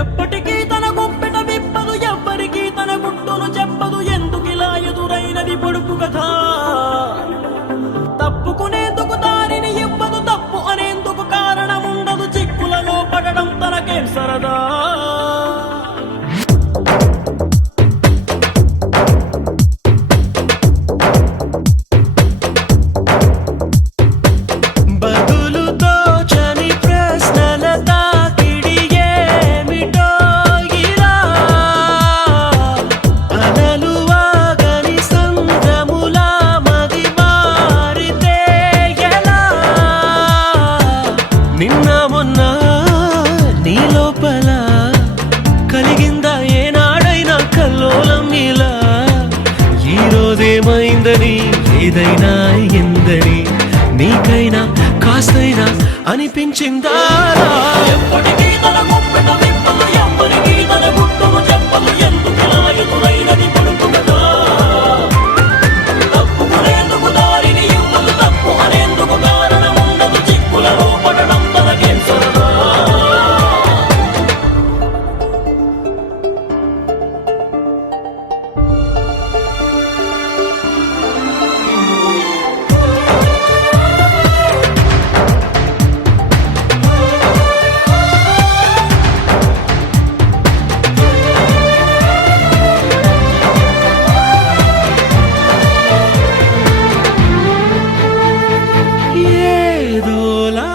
ఎప్పటికీ తన గుప్పెట విప్పదు, ఎవ్వరికీ తన గుట్టును చెప్పదు. ఎందుకిలా ఎదురైనది పొడుపు కథ? తప్పుకునేందుకు దారిని ఇవ్వదు, తప్పు అనేందుకు కారణముండదు. చిక్కులలో పడడం తనకేం సరదా? నిన్న మొన్న నీ లోపల కలిగిందా ఏనాడైనా కల్లోలం ఇలా? ఈ రోజేమైందని ఏదైనా ఎందని నీకైనా కాస్తైనా అనిపించిందా? ఎప్పటికీ తన గుప్పెట విప్పదు, ఎవ్వరికీ తన గుట్టును చెప్పదు. ఎందుకిలా ఎదురైనది పొడుపు కథ? తప్పుకునేందుకు దారిని ఇవ్వదు, తప్పు అనేందుకు కారణముండదు. చిక్కులలో పడడం తనకేం సరదా? ఏదోలా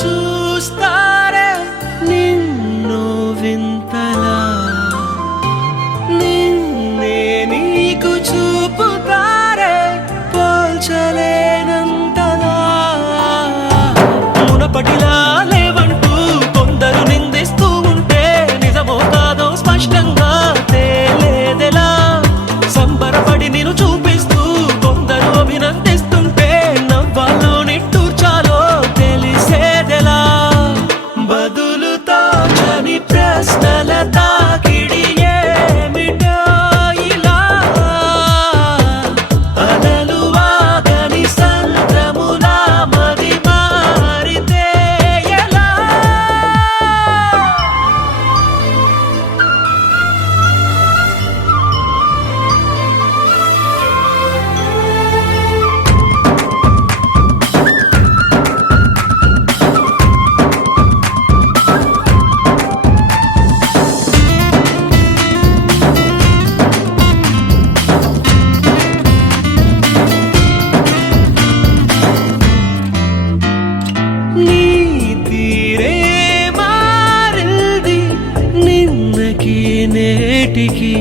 చూస్తారే నిన్ను వింతలా, నిన్నే నీకు చూపుతారే పోల్చలేనంతలా. మునపటిలా లేవంటూ కొందరు నిందిస్తూ ఉంటే నిజమో కాదో స్పష్టంగా తేలేదెలా? సంబరపడి నిన్ను చూపిస్తూ కొందరు అభినందిస్తుంటే నవ్వాలో నిట్టూర్చాలో తెలిసేదెలా? బదులుతో చని ప్రశ్నల తాకిడి ఏమిటో ఇలా? అలలు వాగని సంద్రములా మది మారితే ఎలా? నీ తీరే మారింది నిన్నకి నేటికి.